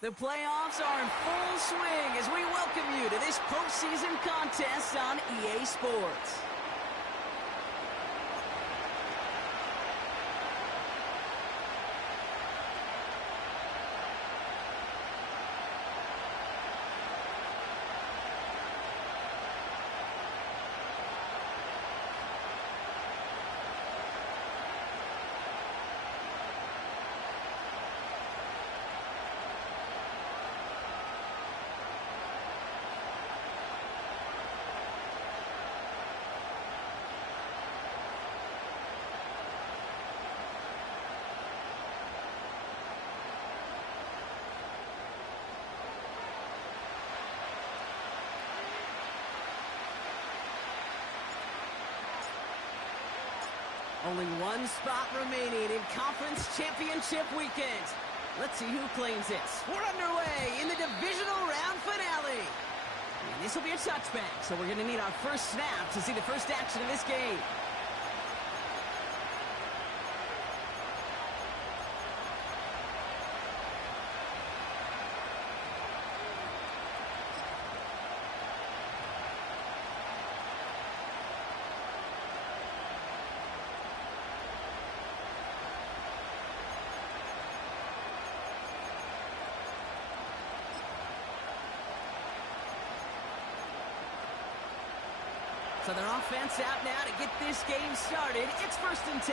The playoffs are in full swing as we welcome you to this postseason contest on EA Sports. Only one spot remaining in Conference Championship Weekend. Let's see who claims it. We're underway in the Divisional Round finale. And this will be a touchback, so we're going to need our first snap to see the first action of this game. So their offense out now to get this game started. It's 1st and 10.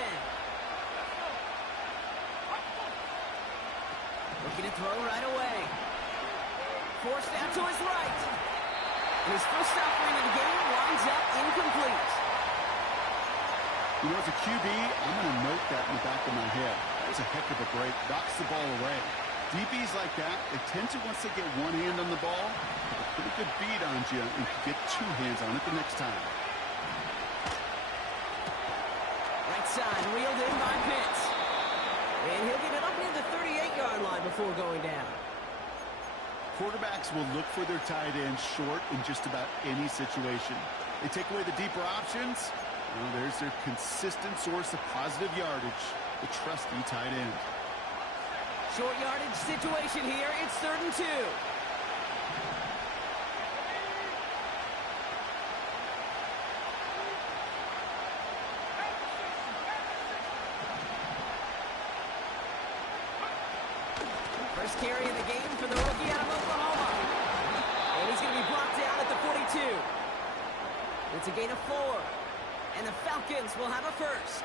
Looking to throw right away. Forced out to his right. And his first offering of the game winds up incomplete. You know, as a QB, I'm going to note that in the back of my head. That was a heck of a break. Knocks the ball away. DBs like that, they tend to, once they get one hand on the ball, have a pretty good beat on you and can get two hands on it the next time. Side reeled in by Pitts. And he'll get it up near the 38-yard line before going down. Quarterbacks will look for their tight end short in just about any situation. They take away the deeper options. Well, there's their consistent source of positive yardage, the trusty tight end. Short yardage situation here. It's 3rd and 2. First carry of the game for the rookie out of Oklahoma. And he's going to be brought down at the 42. It's a gain of 4. And the Falcons will have a first.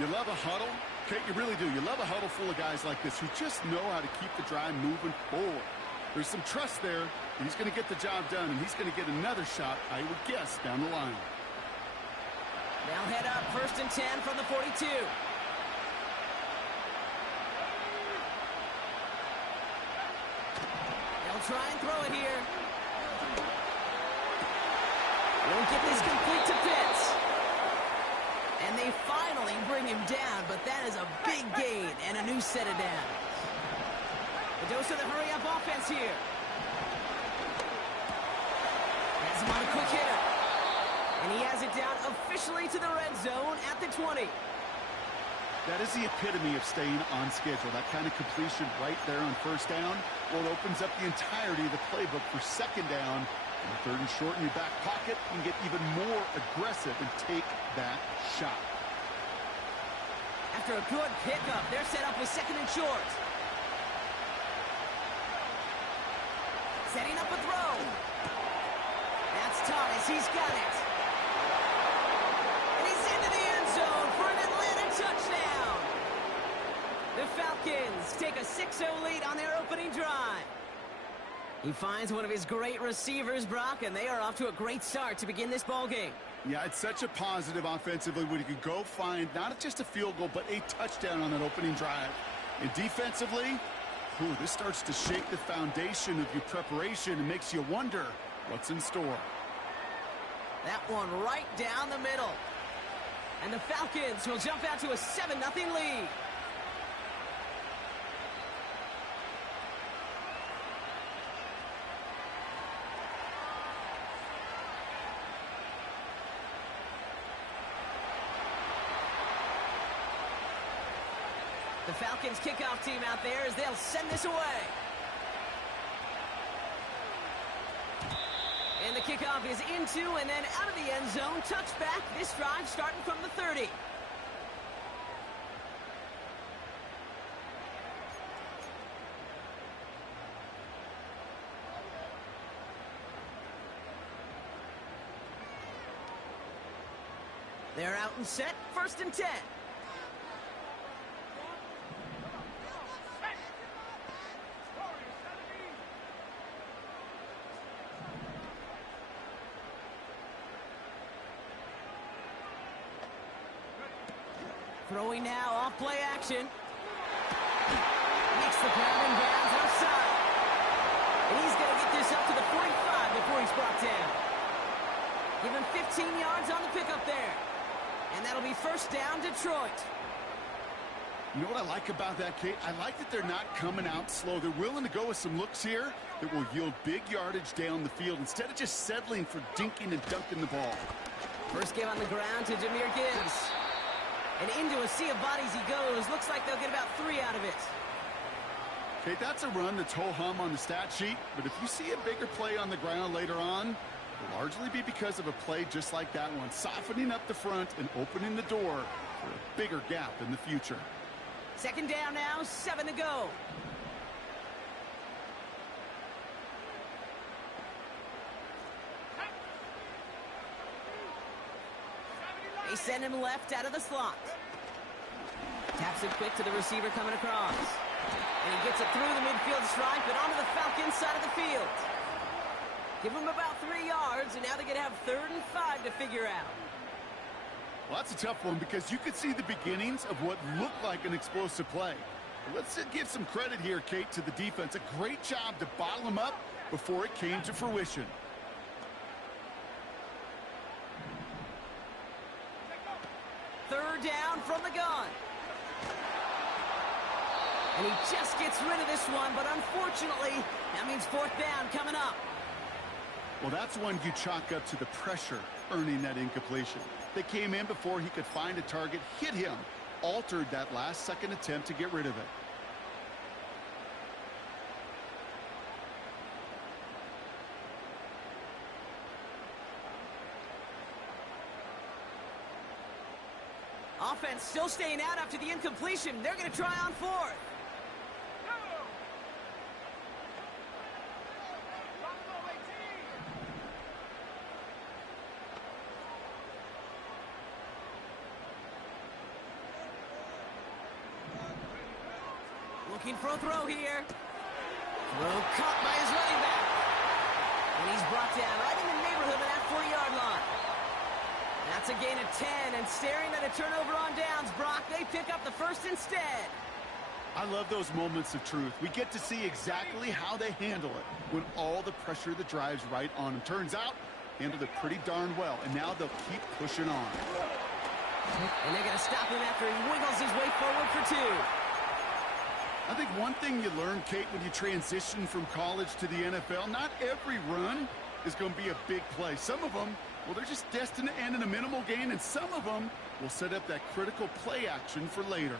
You love a huddle? Okay, you really do. You love a huddle full of guys like this who just know how to keep the drive moving forward. There's some trust there. He's going to get the job done, and he's going to get another shot, I would guess, down the line. They'll head up 1st and 10 from the 42. Try and throw it here. Won't get this complete to Pitts. And they finally bring him down, but that is a big gain and a new set of downs. The dose of the hurry-up offense here. Has him on a quick hitter. And he has it down officially to the red zone at the 20. That is the epitome of staying on schedule. That kind of completion right there on 1st down. Well, it opens up the entirety of the playbook for 2nd down. And 3rd and short in your back pocket, you can get even more aggressive and take that shot. After a good pickup, they're set up with 2nd and short. Setting up a throw. That's Thomas. He's got it. And he's into the end zone for an Atlanta touchdown. The Falcons take a 6-0 lead on their opening drive. He finds one of his great receivers, Brock, and they are off to a great start to begin this ballgame. Yeah, it's such a positive offensively when you can go find not just a field goal, but a touchdown on that opening drive. And defensively, this starts to shake the foundation of your preparation and makes you wonder what's in store. That one right down the middle. And the Falcons will jump out to a 7-0 lead. The Falcons kickoff team out there as they'll send this away. And the kickoff is into and then out of the end zone. Touchback. This drive starting from the 30. They're out and set. 1st and 10. Throwing now, off play action. Makes the ground and bounds outside. And he's going to get this up to the 45 before he's brought down. Give him 15 yards on the pickup there. And that'll be 1st down, Detroit. You know what I like about that, Kate? I like that they're not coming out slow. They're willing to go with some looks here that will yield big yardage down the field instead of just settling for dinking and dunking the ball. First give on the ground to Jahmyr Gibbs. And into a sea of bodies he goes. Looks like they'll get about 3 out of it. Okay, that's a run that's ho-hum on the stat sheet, but if you see a bigger play on the ground later on, it'll largely be because of a play just like that one, softening up the front and opening the door for a bigger gap in the future. 2nd down now, 7 to go. They send him left out of the slot. Taps it quick to the receiver coming across. And he gets it through the midfield stripe and onto the Falcons side of the field. Give them about 3 yards, and now they're going to have 3rd and 5 to figure out. Well, that's a tough one because you could see the beginnings of what looked like an explosive play. Let's give some credit here, Kate, to the defense. A great job to bottle them up before it came to fruition. Third down from the gun. And he just gets rid of this one, but unfortunately, that means 4th down coming up. Well, that's one you chalk up to the pressure earning that incompletion. They came in before he could find a target, hit him, altered that last-second attempt to get rid of it. Offense still staying out after the incompletion. They're going to try on 4th. Looking for a throw here. Throw caught by his running back. And he's brought down right in the neighborhood of that 40-yard line. That's a gain of 10, and staring at a turnover on downs, Brock, they pick up the 1st instead. I love those moments of truth. We get to see exactly how they handle it when all the pressure that drives right on them. Turns out, handled it pretty darn well, and now they'll keep pushing on. And they're going to stop him after he wiggles his way forward for 2. I think one thing you learn, Kate, when you transition from college to the NFL, not every run is going to be a big play. Some of them, well, they're just destined to end in a minimal gain, and some of them will set up that critical play action for later.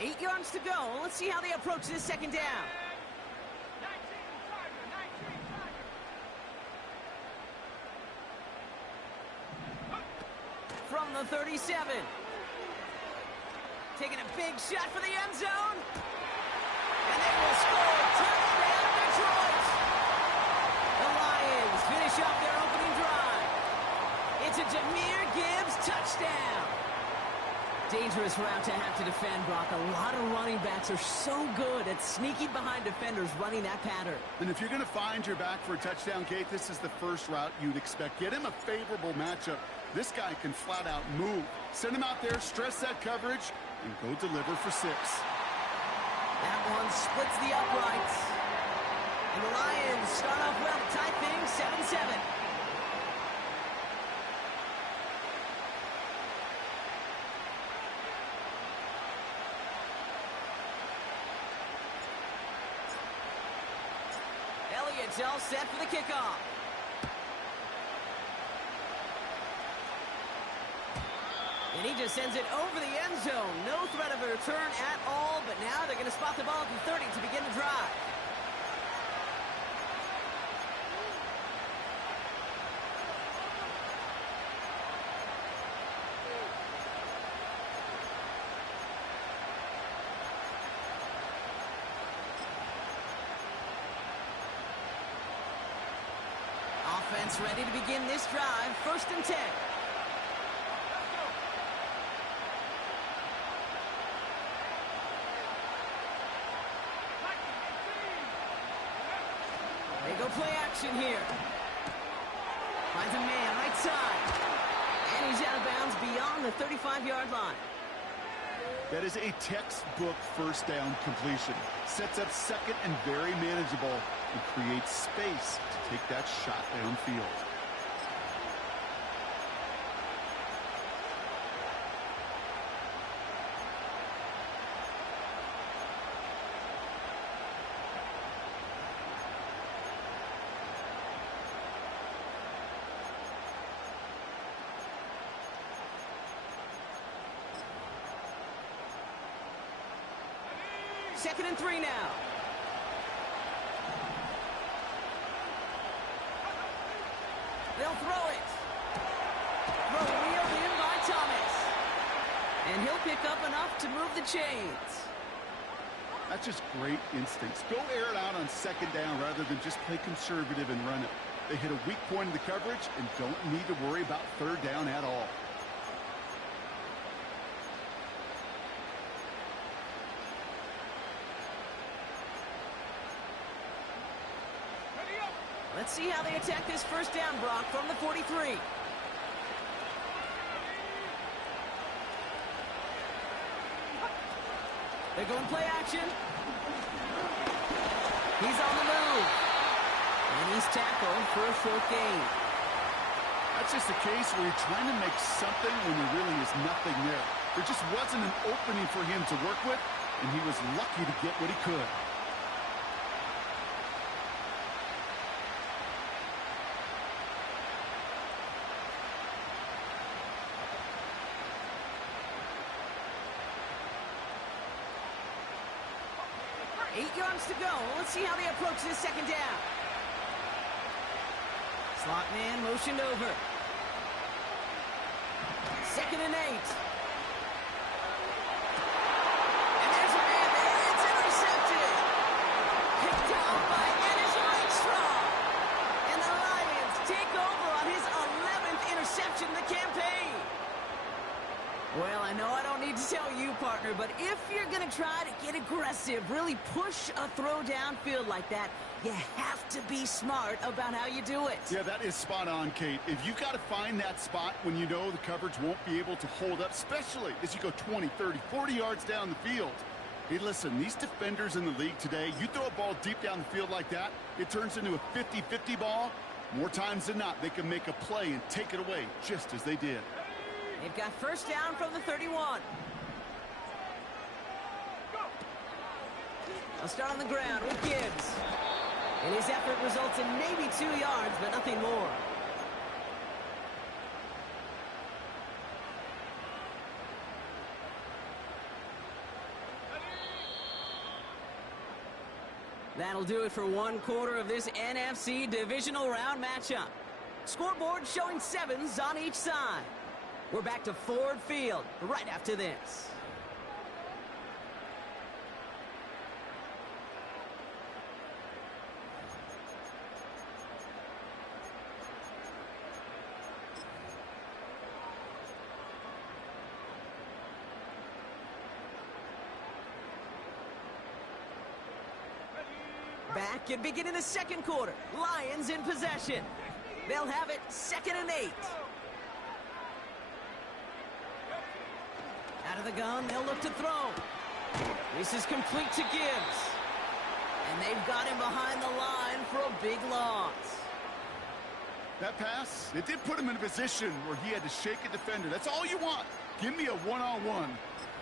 8 yards to go. Let's see how they approach this 2nd down. From the 37. Taking a big shot for the end zone. And they will score. Touchdown, Detroit. The Lions finish off their opening drive. It's a Jahmyr Gibbs touchdown. Dangerous route to have to defend, Brock. A lot of running backs are so good at sneaking behind defenders running that pattern. And if you're going to find your back for a touchdown, Kate, this is the first route you'd expect. Get him a favorable matchup. This guy can flat out move. Send him out there, stress that coverage, and go deliver for 6. That one splits the uprights. And the Lions start off well to tie things 7-7. Elliott's all set for the kickoff. And he just sends it over the end zone. No threat of a return at all, but now they're going to spot the ball at the 30 to begin the drive. Offense ready to begin this drive. 1st and 10. They go play action here. Finds a man right side. And he's out of bounds beyond the 35-yard line. That is a textbook 1st down completion. Sets up 2nd and very manageable and creates space to take that shot downfield. Second and 3 now. They'll throw it. Throw wheeled in by Thomas. And he'll pick up enough to move the chains. That's just great instincts. Go air it out on 2nd down rather than just play conservative and run it. They hit a weak point in the coverage and don't need to worry about 3rd down at all. Let's see how they attack this 1st down, Brock, from the 43. They're going play action. He's on the move. And he's tackled for a 4th gain. That's just a case where you're trying to make something when there really is nothing there. There just wasn't an opening for him to work with, and he was lucky to get what he could. To go. Let's see how they approach this 2nd down. Slot man motioned over. 2nd and 8. And there's a man there. It's intercepted. Picked out by Ennis Rakestraw. And the Lions take over on his 11th interception of the campaign. Well, I know I don't need to tell you, partner, but if you're going to try to get aggressive, really push a throw downfield like that, you have to be smart about how you do it. Yeah, that is spot on, Kate. If you've got to find that spot when you know the coverage won't be able to hold up, especially as you go 20, 30, 40 yards down the field. Hey, listen, these defenders in the league today, you throw a ball deep down the field like that, it turns into a 50-50 ball. More times than not, they can make a play and take it away, just as they did. They've got 1st down from the 31. They'll start on the ground with Gibbs. And his effort results in maybe 2 yards, but nothing more. That'll do it for 1 quarter of this NFC Divisional Round matchup. Scoreboard showing 7s on each side. We're back to Ford Field right after this. Back and beginning the 2nd quarter. Lions in possession. They'll have it 2nd and 8. Out of the gun, they'll look to throw. This is complete to Gibbs. And they've got him behind the line for a big loss. That pass, it did put him in a position where he had to shake a defender. That's all you want. Give me a one-on-one.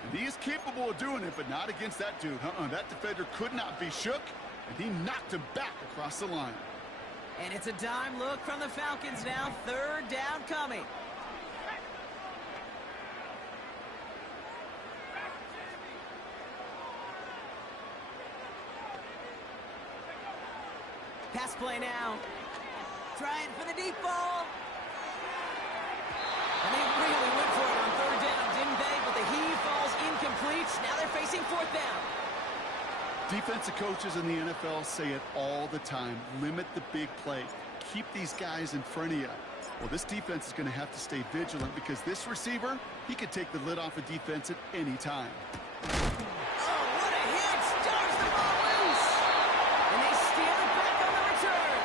And he is capable of doing it, but not against that dude. That defender could not be shook, and he knocked him back across the line. And it's a dime look from the Falcons now. 3rd down coming. Pass play now. Trying for the deep ball. And they really went for it on third down, didn't they? But the heave falls incomplete. Now they're facing fourth down. Defensive coaches in the NFL say it all the time. Limit the big play. Keep these guys in front of you. Well, this defense is going to have to stay vigilant because this receiver, he could take the lid off a defense at any time. Oh, what a hit! Stars the ball loose! And they steal it back on the return.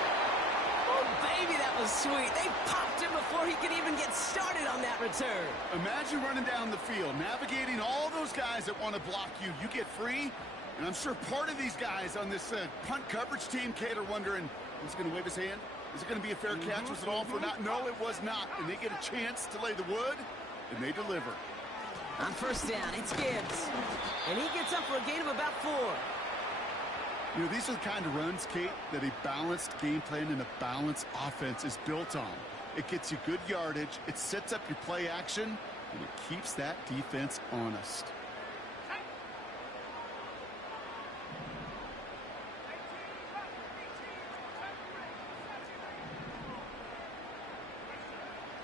Oh, baby, that was sweet. They popped him before he could even get started on that return. Imagine running down the field, navigating all those guys that want to block you. You get free, and I'm sure part of these guys on this punt coverage team, Kate, are wondering, who's going to wave his hand? Is it going to be a fair catch? Was it all for naught? No, it was not. And they get a chance to lay the wood, and they deliver. On first down, it's Gibbs. And he gets up for a gain of about 4. You know, these are the kind of runs, Kate, that a balanced game plan and a balanced offense is built on. It gets you good yardage, it sets up your play action, and it keeps that defense honest.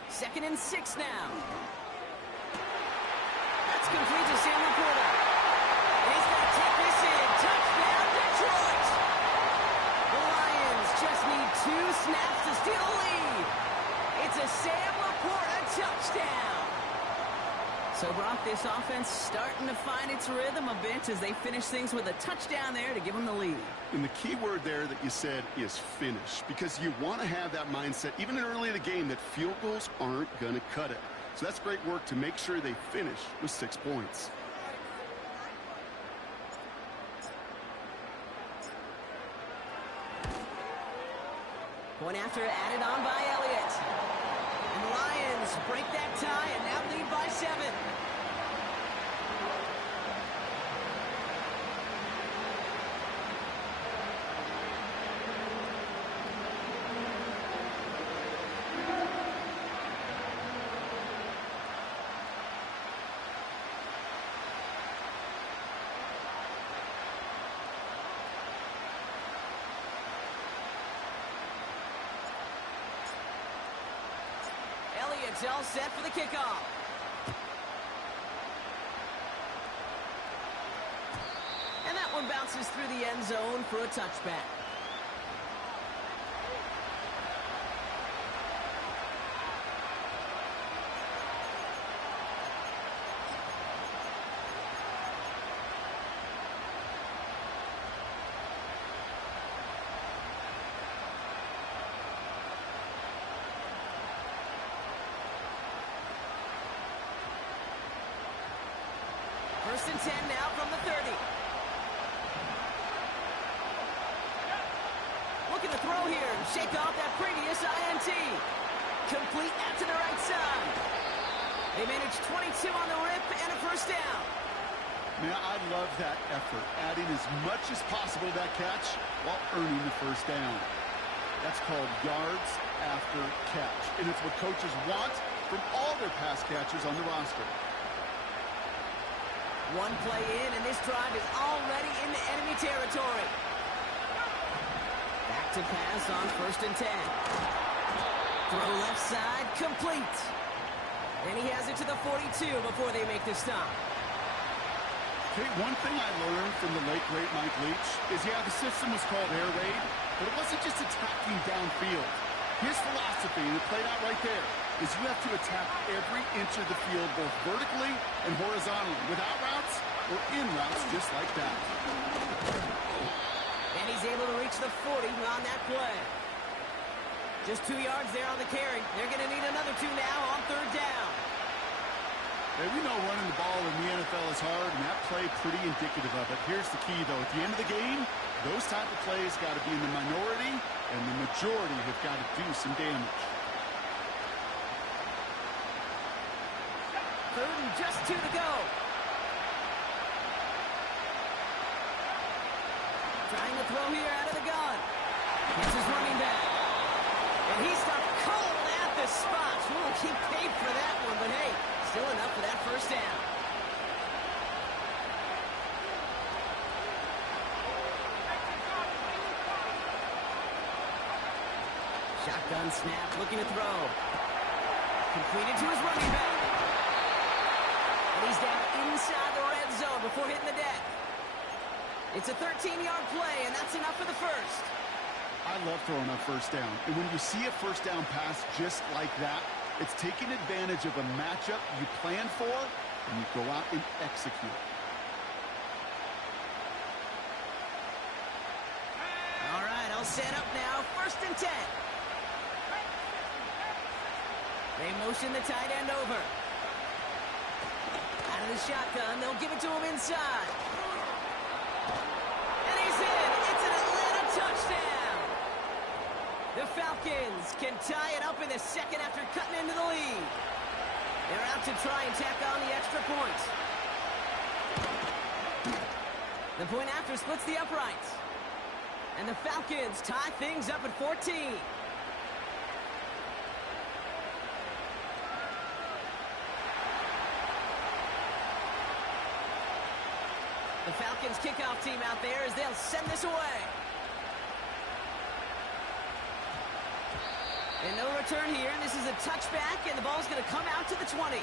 Second and 6 now. That's complete to Sam Laporta. He's going to take this in. Touchdown, Detroit! The Lions just need 2 snaps to steal a lead. It's a Sam Laporta touchdown. So, Brock, this offense starting to find its rhythm a bit as they finish things with a touchdown there to give them the lead. And the key word there that you said is finish, because you want to have that mindset, even early in the game, that field goals aren't going to cut it. So that's great work to make sure they finish with 6 points. Point after added on by Elliott. And the Lions break that tie and now lead by 7. Elliott's all set for the kickoff. And that one bounces through the end zone for a touchback. First and 10 now from the 30. Looking to throw here and shake off that previous INT. Complete out to the right side. They managed 22 on the rip and a first down. Man, I love that effort, adding as much as possible to that catch while earning the first down. That's called yards after catch, and it's what coaches want from all their pass catchers on the roster. One play in, and this drive is already into enemy territory. Back to pass on first and 10. Throw left side, complete. And he has it to the 42 before they make the stop. Okay, one thing I learned from the late, great Mike Leach is, yeah, the system was called air raid, but it wasn't just attacking downfield. His philosophy, and it played out right there, is you have to attack every inch of the field, both vertically and horizontally, without routes or in routes just like that. And he's able to reach the 40 on that play. Just 2 yards there on the carry. They're going to need another 2 now on third down. Hey, we know running the ball in the NFL is hard, and that play pretty indicative of it. Here's the key, though. At the end of the game, those type of plays got to be in the minority, and the majority have got to do some damage. Third and just 2 to go. Trying to throw here out of the gun. Gets his running back. And he stopped cold at the spot. We will keep paid for that one, but hey, still enough for that first down. Shotgun snap, looking to throw. Completed to his running back. And he's down inside the red zone before hitting the deck. It's a 13-yard play, and that's enough for the first. I love throwing on first down. And when you see a first down pass just like that, it's taking advantage of a matchup you planned for, and you go out and execute. All right, I'll set up now. 1st and 10. They motion the tight end over. Out of the shotgun, they'll give it to him inside. And he's in. It's an Atlanta touchdown. The Falcons can tie it up in the second after cutting into the lead. They're out to try and tack on the extra point. The point after splits the uprights. And the Falcons tie things up at 14. The Falcons kickoff team out there as they'll send this away. And no return here. This is a touchback, and the ball's going to come out to the 20.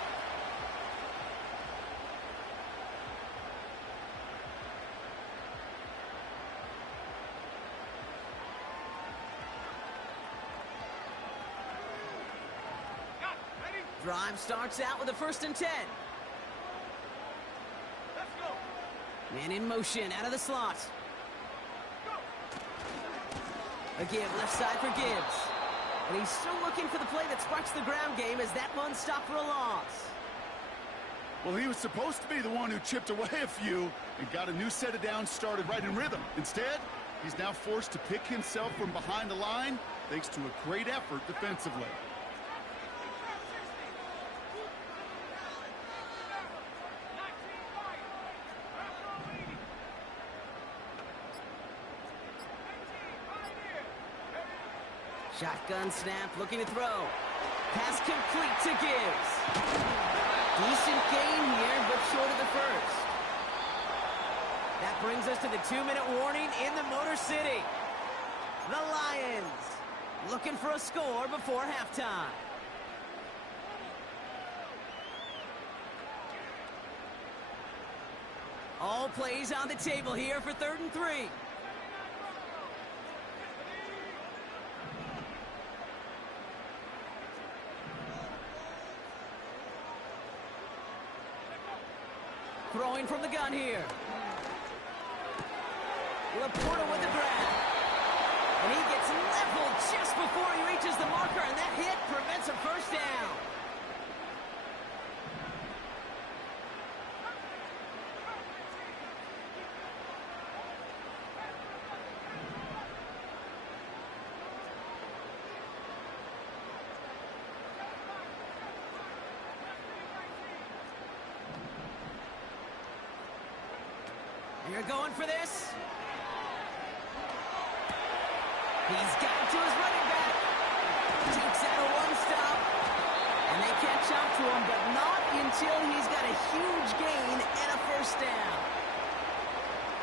Drive starts out with a 1st and 10. Let's go. Man in motion out of the slot. A give left side for Gibbs. And he's still looking for the play that sparks the ground game as that one stopped for a loss. Well, he was supposed to be the one who chipped away a few and got a new set of downs started right in rhythm. Instead, he's now forced to pick himself from behind the line thanks to a great effort defensively. Shotgun snap, looking to throw. Pass complete to Gibbs. Decent gain here, but short of the first. That brings us to the 2-minute warning in the Motor City. The Lions looking for a score before halftime. All plays on the table here for 3rd and 3. Throwing from the gun here. Laporta with the grab. And he gets leveled just before he reaches the marker, and that hit prevents a first down. You're going for this. He's got it to his running back. Takes out a one-stop. And they catch up to him, but not until he's got a huge gain and a first down.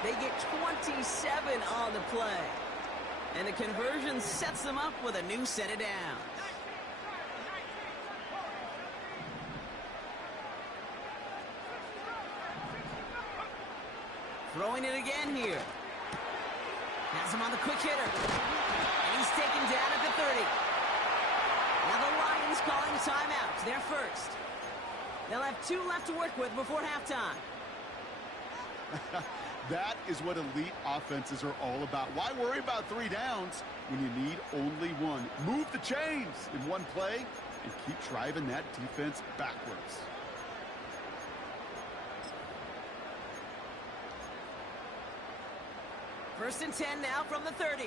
They get 27 on the play. And the conversion sets them up with a new set of downs. Throwing it again here. Has him on the quick hitter. And he's taken down at the 30. Now the Lions calling a timeout. They're first. They'll have 2 left to work with before halftime. That is what elite offenses are all about. Why worry about 3 downs when you need only 1? Move the chains in one play and keep driving that defense backwards. First and 10 now from the 30.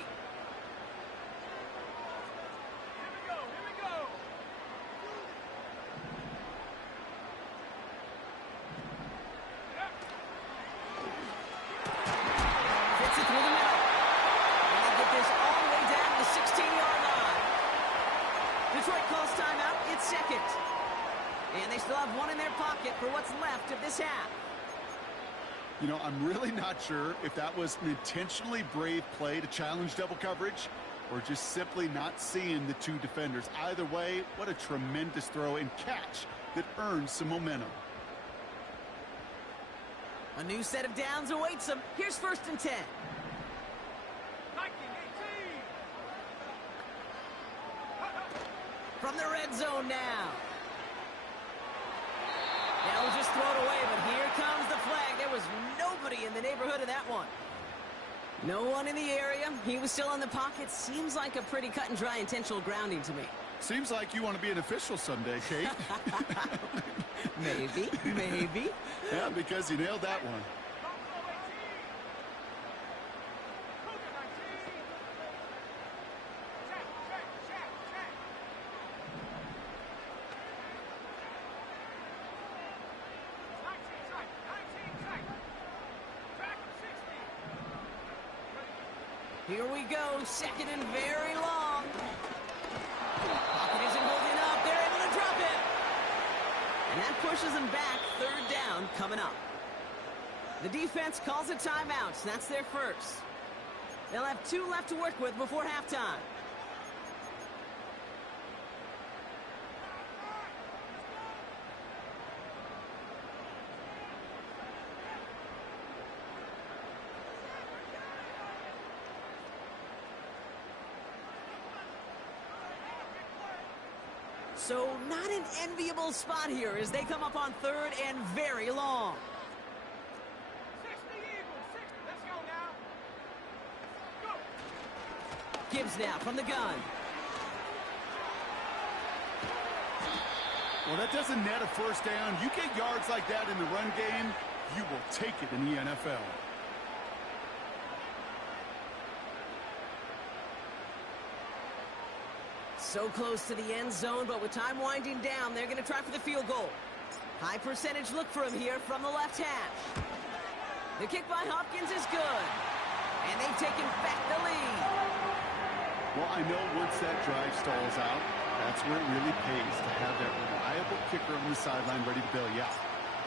Fits it through the middle. And they get this all the way down to the 16-yard line. Detroit calls timeout. It's second. And they still have 1 in their pocket for what's left of this half. You know, I'm really not sure if that was an intentionally brave play to challenge double coverage, or just simply not seeing the two defenders. Either way, what a tremendous throw and catch that earns some momentum. A new set of downs awaits them. Here's 1st and 10. From the red zone now. They'll just throw it away, but here comes the flag. There was nobody in the neighborhood of that one. No one in the area. He was still in the pocket. Seems like a pretty cut and dry intentional grounding to me. Seems like you want to be an official someday, Kate. Maybe. Yeah, because you nailed that one. Here we go, 2nd and very long. Pocket isn't holding up. They're able to drop it. And that pushes them back. 3rd down coming up. The defense calls a timeout. That's their first. They'll have 2 left to work with before halftime. So not an enviable spot here as they come up on 3rd and very long. 60 Eagles, 60. Let's go now. Go. Gibbs now from the gun. Well, that doesn't net a 1st down. You get yards like that in the run game, you will take it in the NFL. So close to the end zone, but with time winding down, they're going to try for the field goal. High percentage look for him here from the left hash. The kick by Hopkins is good. And they've taken back the lead. Well, I know once that drive stalls out, that's where it really pays to have that reliable kicker on the sideline ready to bail you out.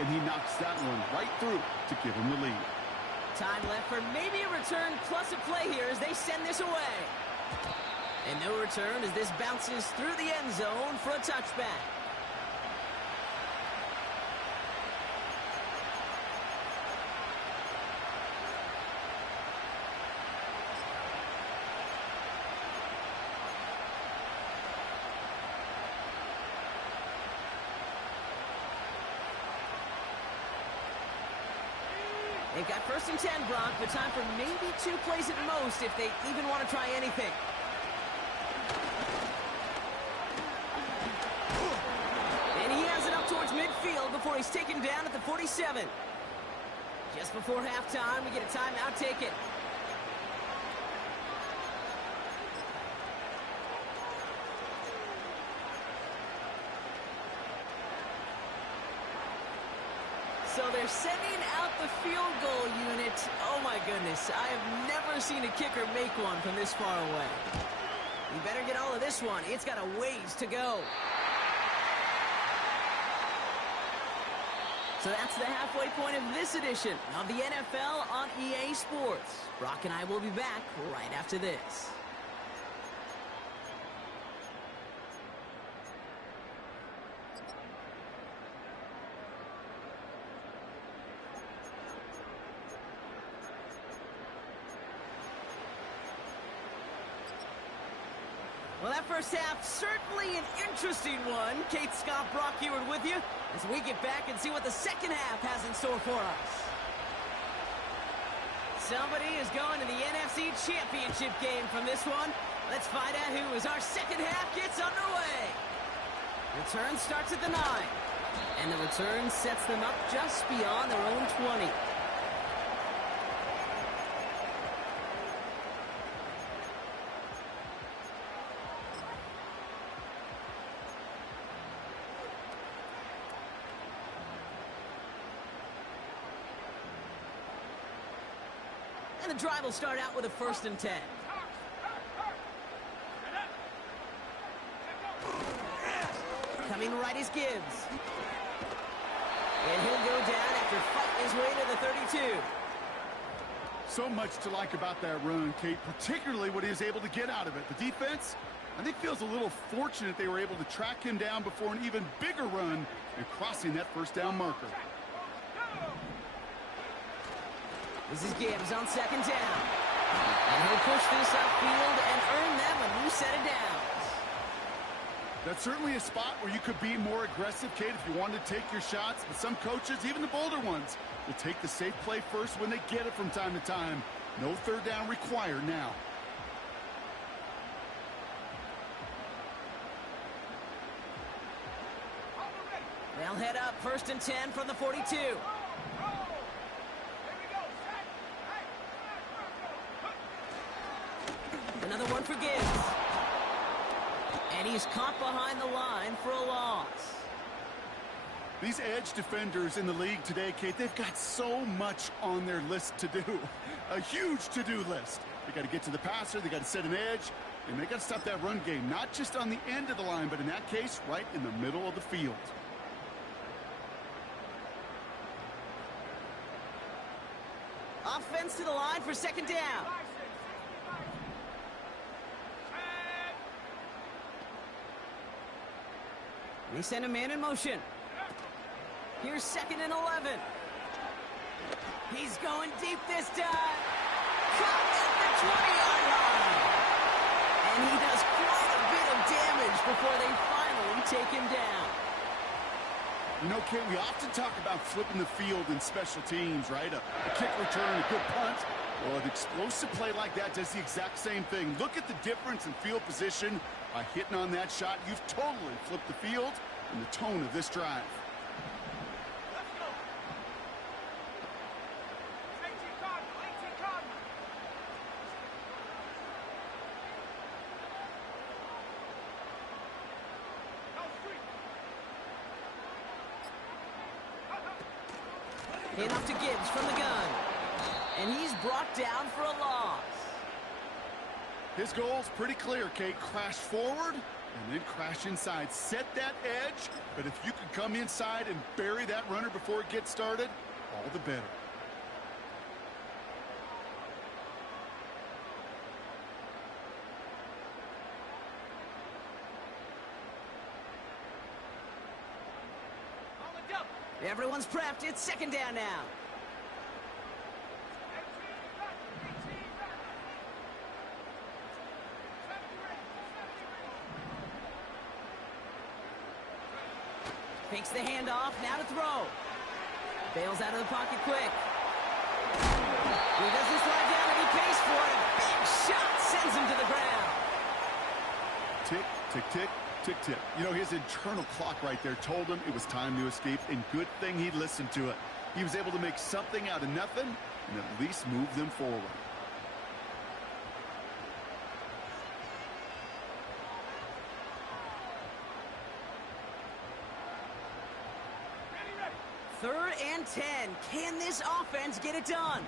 And he knocks that one right through to give him the lead. Time left for maybe a return plus a play here as they send this away. And no return as this bounces through the end zone for a touchback. They've got 1st and 10, Brock, but time for maybe 2 plays at most if they even want to try anything. And he has it up towards midfield before he's taken down at the 47. Just before halftime, we get a timeout taken. So they're sending out the field goal unit. Oh my goodness, I have never seen a kicker make one from this far away. You better get all of this one. It's got a ways to go. So that's the halfway point of this edition of the NFL on EA Sports. Brock and I will be back right after this. Well, that first half, certainly an interesting one. Kate, Scott, Brock Ewart with you as we get back and see what the second half has in store for us. Somebody is going to the NFC Championship game from this one. Let's find out who as our second half gets underway. Return starts at the 9, and the return sets them up just beyond their own 20. And the drive will start out with a 1st and 10. Coming right is Gibbs. And he'll go down after fighting his way to the 32. So much to like about that run, Kate, particularly what he was able to get out of it. The defense, I think, feels a little fortunate they were able to track him down before an even bigger run and crossing that first down marker. This is Gibbs on second down. And he'll push this upfield and earn them a new set of downs. That's certainly a spot where you could be more aggressive, Kate, if you wanted to take your shots. But some coaches, even the bolder ones, will take the safe play first when they get it from time to time. No third down required now. They'll head up 1st and 10 from the 42. Another one for Gibbs. And he's caught behind the line for a loss. These edge defenders in the league today, Kate, they've got so much on their list to do. A huge to-do list. They got to get to the passer, they got to set an edge, and they got to stop that run game, not just on the end of the line, but in that case, right in the middle of the field. Offense to the line for second down. They send a man in motion. Here's 2nd and 11. He's going deep this time. Caught at the 20-yard line. And he does quite a bit of damage before they finally take him down. You know, Kate, we often talk about flipping the field in special teams, right? A kick return, a good punt. Well, an explosive play like that does the exact same thing. Look at the difference in field position. By hitting on that shot, you've totally flipped the field and the tone of this drive. Hand off to Gibbs from the gun. And he's brought down for a loss. His goal's pretty clear, Kate. Crash forward and then crash inside. Set that edge, but if you can come inside and bury that runner before it gets started, all the better. Everyone's prepped. It's second down now. Takes the handoff, now to throw. Bails out of the pocket quick. He doesn't slide down and he pays for it. Big shot sends him to the ground. Tick, tick, tick, tick, tick. You know, his internal clock right there told him it was time to escape, and good thing he listened to it. He was able to make something out of nothing and at least move them forward. Third and 10. Can this offense get it done?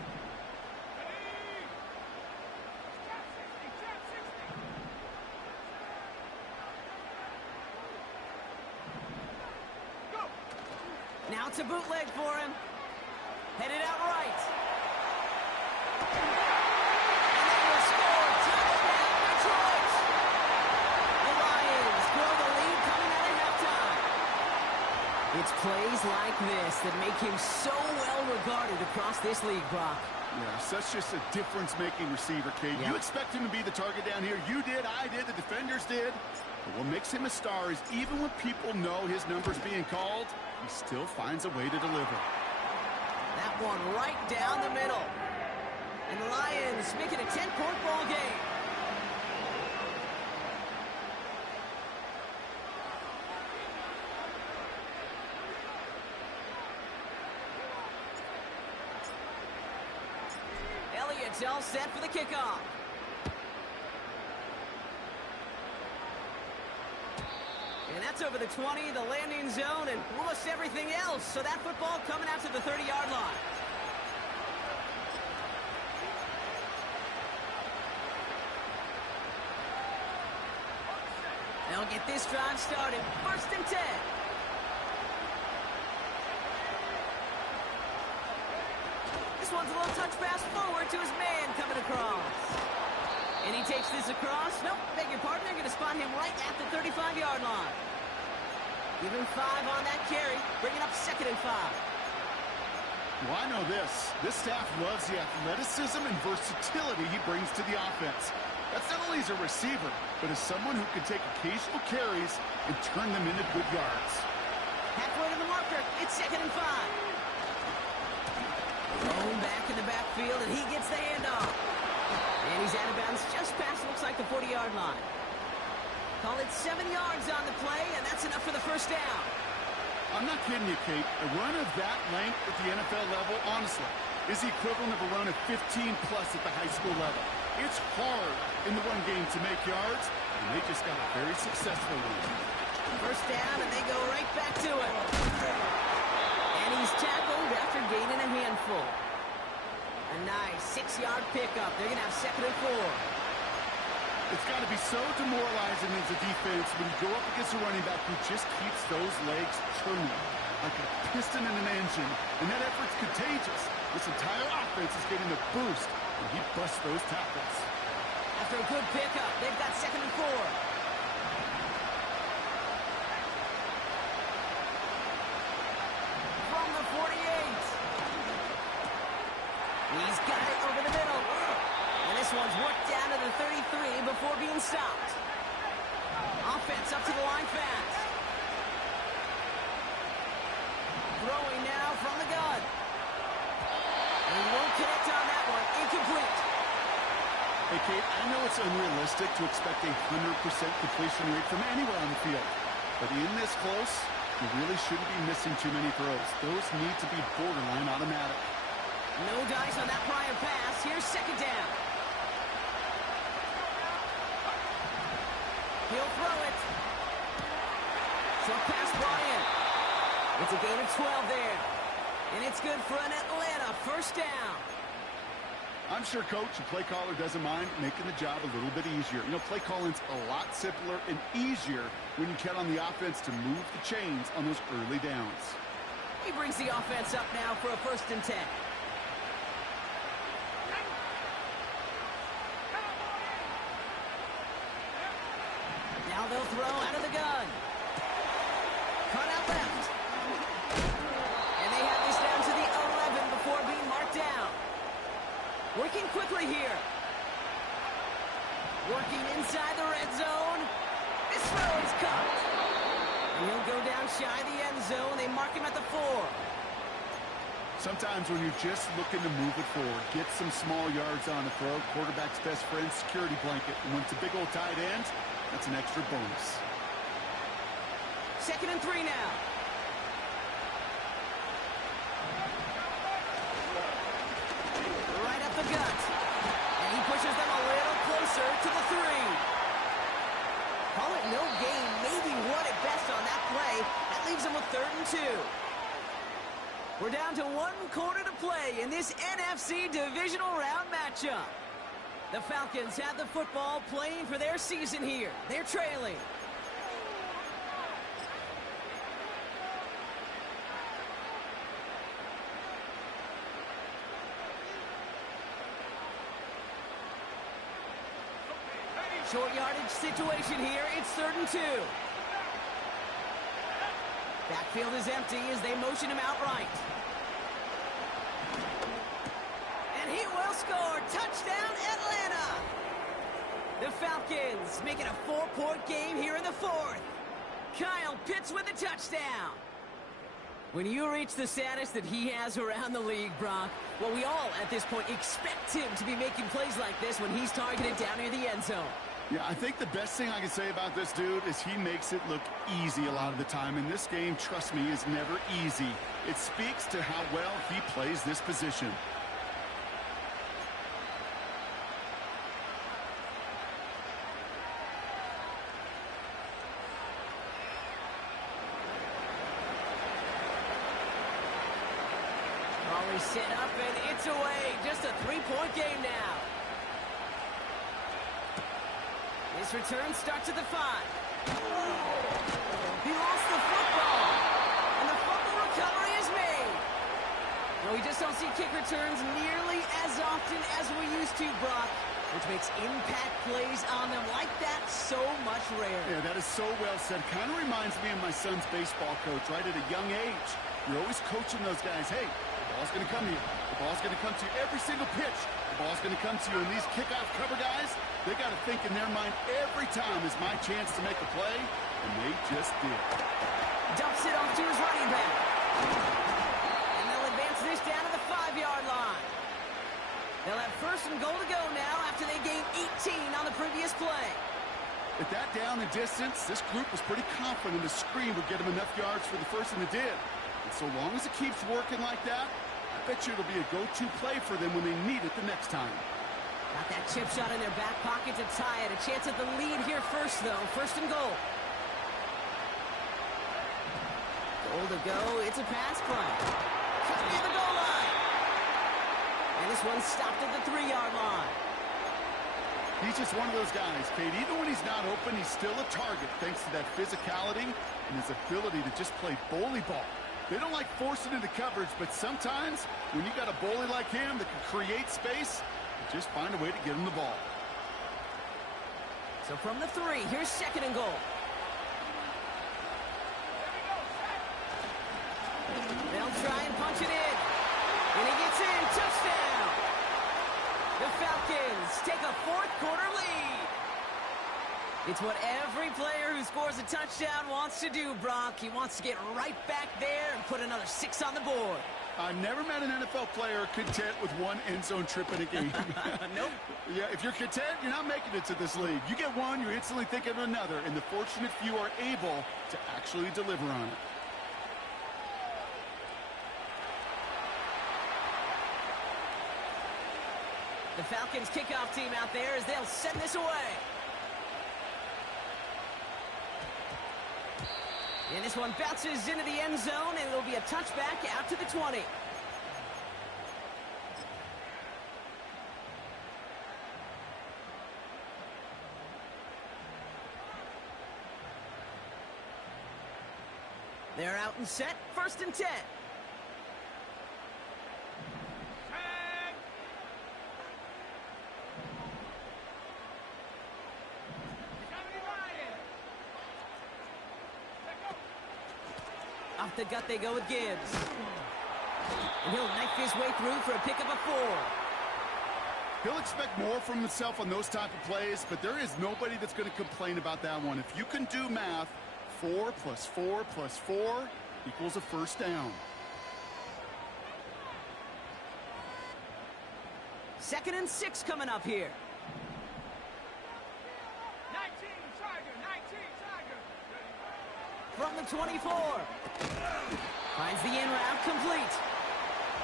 Now it's a bootleg for him. Headed out right. And they will score. Touchdown, Detroit. The Lions grow the lead coming out of halftime. It's plays like this that make him so well regarded across this league, Brock. Yeah, such just a difference-making receiver, Kate. Yeah. You expect him to be the target down here. You did, I did, the defenders did. But what makes him a star is even when people know his number's being called, he still finds a way to deliver. That one right down the middle. And the Lions make it a 10-point ball game. Elliott's all set for the kickoff. And that's over the 20, the landing zone, and almost everything else. So that football coming out to the 30-yard line. They'll get this drive started. 1st and 10. This This one's a little touch pass forward to his man coming across. And he takes this across. Nope, beg your pardon. They're going to spot him right at the 35-yard line. Give him 5 on that carry. Bring it up 2nd and 5. Well, I know this. This staff loves the athleticism and versatility he brings to the offense. That's not only as a receiver, but as someone who can take occasional carries and turn them into good yards. Halfway to the marker. It's 2nd and 5. Thrown back in the backfield, and he gets the handoff. And he's out of bounds just past, looks like, the 40-yard line. Call it 7 yards on the play, and that's enough for the first down. I'm not kidding you, Kate. A run of that length at the NFL level, honestly, is the equivalent of a run of 15-plus at the high school level. It's hard in the run game to make yards, and they just got a very successful one. First down, and they go right back to it. And he's tackled after gaining a handful. A nice 6-yard pickup. They're going to have 2nd and 4. It's got to be so demoralizing as a defense when you go up against a running back who just keeps those legs turning like a piston in an engine. And that effort's contagious. This entire offense is getting a boost when he busts those tackles. After a good pickup, they've got 2nd and 4. From the 48. He's got it over the middle. And this one's worked down to the 33 before being stopped. Offense up to the line fast. Throwing now from the gun. And he won't connect on that one. Incomplete. Hey, Kate, I know it's unrealistic to expect a 100% completion rate from anywhere on the field. But in this close, you really shouldn't be missing too many throws. Those need to be borderline automatic. No dice on that prior pass. Here's 2nd down. He'll throw it. Short pass, Bryant. It's a gain of 12 there. And it's good for an Atlanta first down. I'm sure coach and play caller doesn't mind making the job a little bit easier. You know, play calling's a lot simpler and easier when you count on the offense to move the chains on those early downs. He brings the offense up now for a 1st and 10. Now they'll throw out of the gun. Cut out left. And they have this down to the 11 before being marked down. Working quickly here. Working inside the red zone. This throw is caught. And he'll go down shy of the end zone. They mark him at the 4. Sometimes when you're just looking to move it forward, get some small yards on the throw, quarterback's best friend, security blanket. And when it's a big old tight end, that's an extra bonus. 2nd and 3 now. Right up the gut. And he pushes them a little closer to the 3. Call it no gain, maybe one at best on that play. That leaves them with 3rd and 2. We're down to 1 quarter to play in this NFC Divisional Round matchup. The Falcons have the football, playing for their season here. They're trailing. Short yardage situation here. It's 3rd and 2. Backfield is empty as they motion him outright. And he will score. Touchdown, Atlanta. The Falcons make it a 4-point game here in the 4th. Kyle Pitts with a touchdown. When you reach the status that he has around the league, Brock, well, we all at this point expect him to be making plays like this when he's targeted down near the end zone. Yeah, I think the best thing I can say about this dude is he makes it look easy a lot of the time. And this game, trust me, is never easy. It speaks to how well he plays this position. Always set up, and it's away. Just a 3-point game now. His return starts at the 5. He lost the football. And the fumble recovery is made. No, he just don't see kick returns nearly as often as we used to, Brock, which makes impact plays on them like that so much rarer. Yeah, that is so well said. Kind of reminds me of my son's baseball coach, right? At a young age, you're always coaching those guys, hey, the ball's going to come to you. The ball's going to come to you every single pitch. The ball's going to come to you. And these kickoff cover guys, they got to think in their mind every time is my chance to make a play, and they just did. Dumps it off to his running back. And they'll advance this down to the 5-yard line. They'll have first and goal to go now after they gained 18 on the previous play. At that down and distance, this group was pretty confident the screen would get them enough yards for the first, and it did. And so long as it keeps working like that, I bet you it'll be a go-to play for them when they need it the next time. Got that chip shot in their back pocket to tie it. A chance at the lead here first, though. First and goal. Goal to go. It's a pass play. Cut near the goal line. And this one stopped at the 3-yard line. He's just one of those guys, Kate. Even when he's not open, he's still a target thanks to that physicality and his ability to just play bully ball. They don't like forcing into coverage, but sometimes when you got a bully like him that can create space, you just find a way to get him the ball. So from the 3, here's second and goal. They'll try and punch it in. And he gets in. Touchdown. The Falcons take a fourth-quarter lead. It's what every player who scores a touchdown wants to do, Brock. He wants to get right back there and put another 6 on the board. I've never met an NFL player content with one end zone trip in a game. Nope. Yeah, if you're content, you're not making it to this league. You get one, you're instantly thinking of another, and the fortunate few are able to actually deliver on it. The Falcons kickoff team out there as they'll send this away. And this one bounces into the end zone, and it'll be a touchback out to the 20. They're out and set, first and 10. Off the gut they go with Gibbs. And he'll knife his way through for a pickup of 4. He'll expect more from himself on those type of plays, but there is nobody that's going to complain about that one. If you can do math, 4 plus 4 plus 4 equals a first down. Second and 6 coming up here. 19, Tiger, 19, Tiger. From the 24. Finds the in route complete.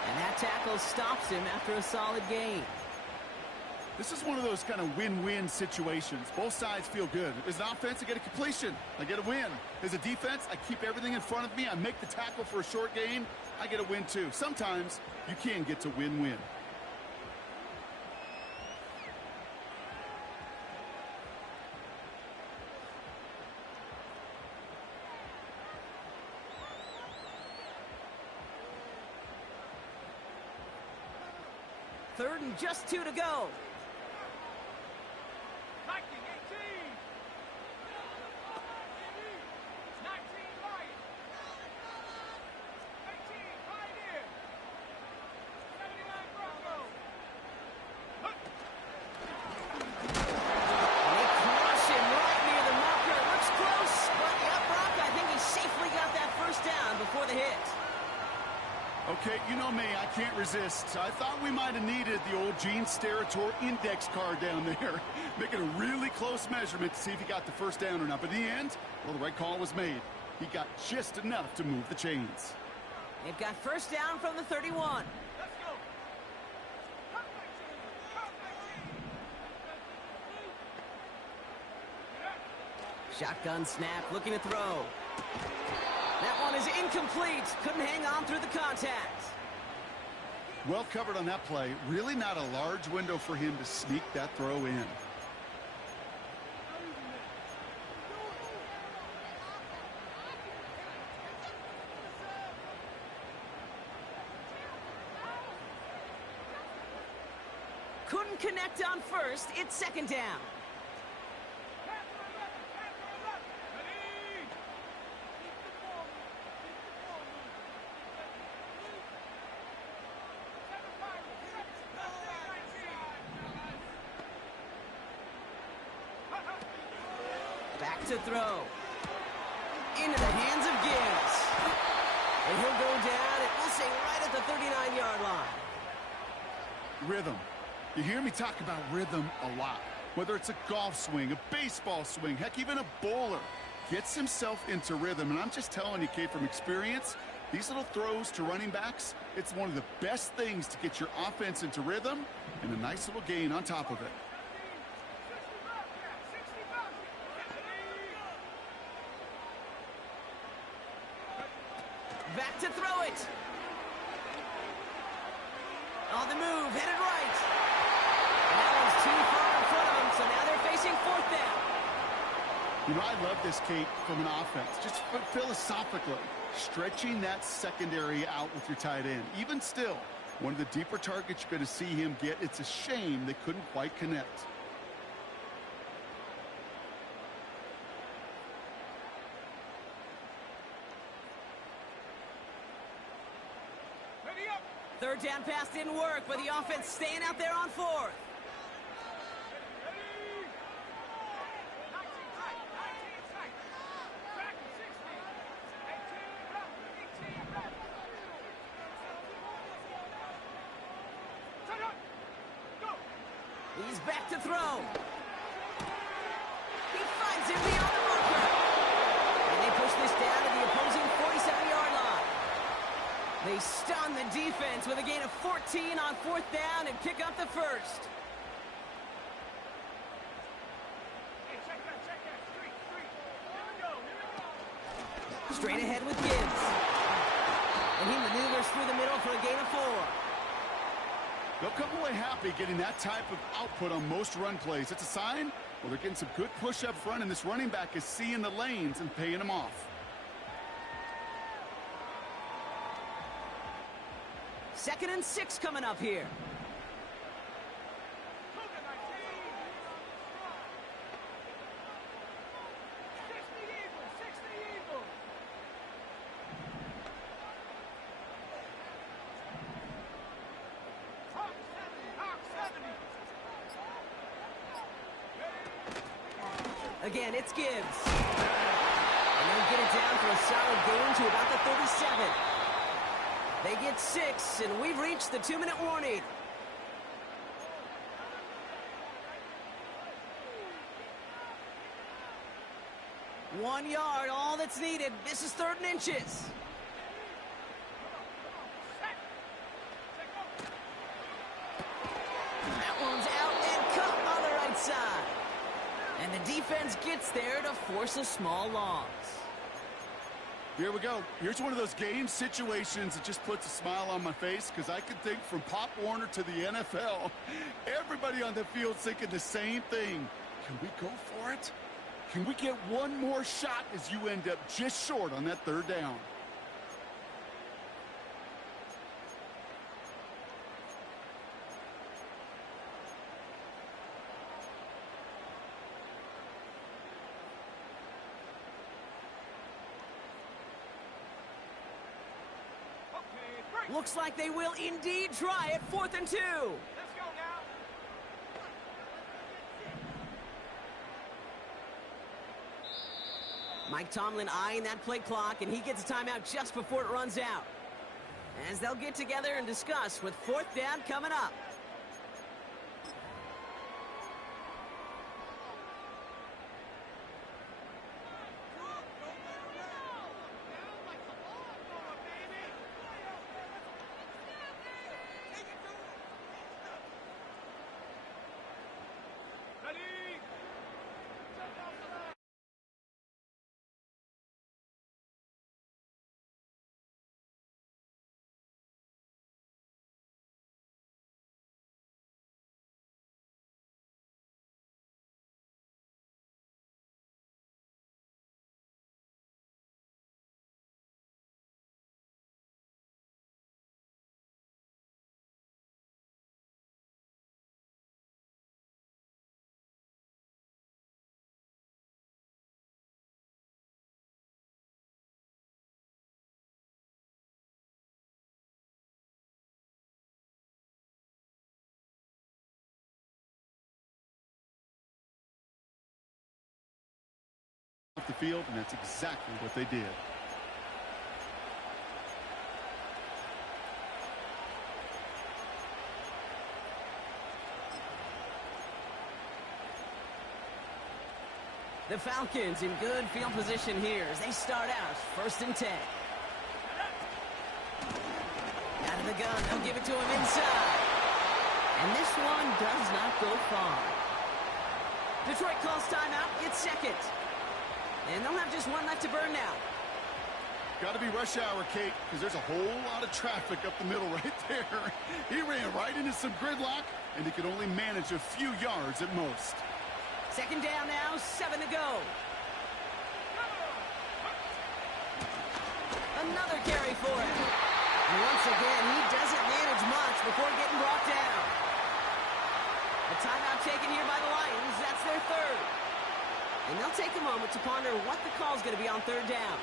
And that tackle stops him after a solid gain. This is one of those kind of win-win situations. Both sides feel good. As an offense, I get a completion. I get a win. As a defense, I keep everything in front of me. I make the tackle for a short gain. I get a win, too. Sometimes you can get to win-win. Third and just 2 to go. 19, 18. 19, Lions. 18, Pioneer. 79, Broncos. They crush him right near the marker. Looks close, but yeah, Brock, I think he safely got that first down before the hit. Okay, you know me, I can't resist. I thought we might have needed the old Gene Steratore index card down there. Making a really close measurement to see if he got the first down or not. But in the end, well, the right call was made. He got just enough to move the chains. They've got first down from the 31. Let's go. Top 19. Shotgun snap, looking to throw. That one is incomplete. Couldn't hang on through the contact. Well covered on that play. Really not a large window for him to sneak that throw in. Couldn't connect on first. It's second down. Back to throw. Into the hands of Gibbs. And he'll go down, and we'll say right at the 39-yard line. Rhythm. You hear me talk about rhythm a lot. Whether it's a golf swing, a baseball swing, heck, even a bowler. Gets himself into rhythm, and I'm just telling you, Kate, from experience, these little throws to running backs, it's one of the best things to get your offense into rhythm and a nice little gain on top of it. Back to throw it. On the move, headed right. And that one's too far in front of him, so now they're facing fourth down. You know, I love this, Kate, from an offense. Just philosophically, stretching that secondary out with your tight end. Even still, one of the deeper targets you're going to see him get. It's a shame they couldn't quite connect. Third down pass didn't work, but the offense staying out there on fourth. He's back to throw. He finds him beyond the marker. And they push this down to the opposing 47-yard line. They stun the defense with a gain of 14 on fourth down and pick up the first. Hey, check that. Three. Here we go. Straight ahead with Gibbs. And he maneuvers through the middle for a gain of 4. They'll come away happy getting that type of output on most run plays. It's a sign, well, they're getting some good push up front, and this running back is seeing the lanes and paying them off. Second and 6 coming up here. Again, it's Gibbs. And they'll get it down for a solid gain to about the 37. They get 6, and we've reached the 2-minute warning. One yard, all that's needed. This is third and inches. That one's out and cut on the right side. And the defense gets there to force a small loss. Here we go. Here's one of those game situations that just puts a smile on my face, because I can think from Pop Warner to the NFL, everybody on the field's thinking the same thing. Can we go for it? Can we get one more shot as you end up just short on that third down? Looks like they will indeed try it. 4th and 2. Let's go now. Mike Tomlin eyeing that play clock, and he gets a timeout just before it runs out. As they'll get together and discuss with 4th down coming up. field, and that's exactly what they did. The Falcons in good field position here as they start out 1st and 10. Out of the gun, they'll give it to him inside. And this one does not go far. Detroit calls timeout, it's 2nd. And they'll have just one left to burn now. Got to be rush hour, Kate, because there's a whole lot of traffic up the middle right there. He ran right into some gridlock, and he could only manage a few yards at most. 2nd down now, 7 to go. Another carry for him. And once again, he doesn't manage much before getting brought down. A timeout taken here by the Lions. That's their 3rd. And they'll take a moment to ponder what the call's going to be on 3rd down.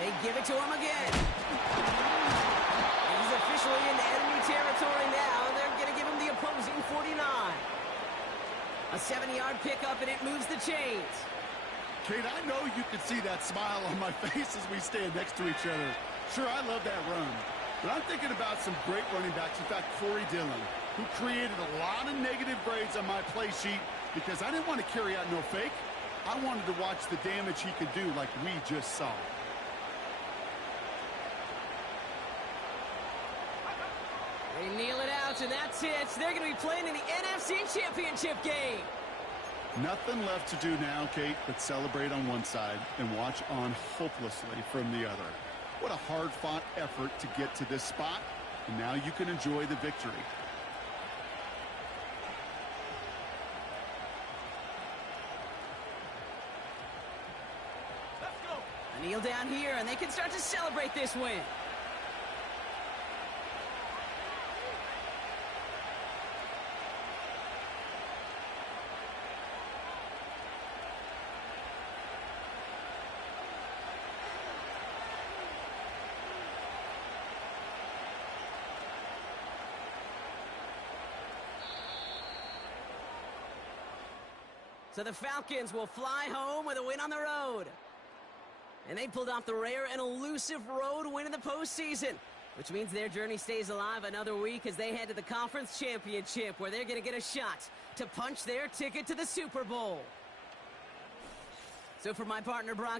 They give it to him again. He's officially in enemy territory now. They're going to give him the opposing 49. A 70-yard pickup, and it moves the chains. Kate, I know you can see that smile on my face as we stand next to each other. Sure, I love that run. But I'm thinking about some great running backs. In fact, Corey Dillon, who created a lot of negative grades on my play sheet because I didn't want to carry out no fake. I wanted to watch the damage he could do like we just saw. They kneel it out, and that's it. They're going to be playing in the NFC Championship game. Nothing left to do now, Kate, but celebrate on one side and watch on hopelessly from the other. What a hard-fought effort to get to this spot, and now you can enjoy the victory. Let's go. A kneel down here, and they can start to celebrate this win. So the Falcons will fly home with a win on the road. And they pulled off the rare and elusive road win in the postseason, which means their journey stays alive another week as they head to the Conference Championship, where they're going to get a shot to punch their ticket to the Super Bowl. So for my partner, Brock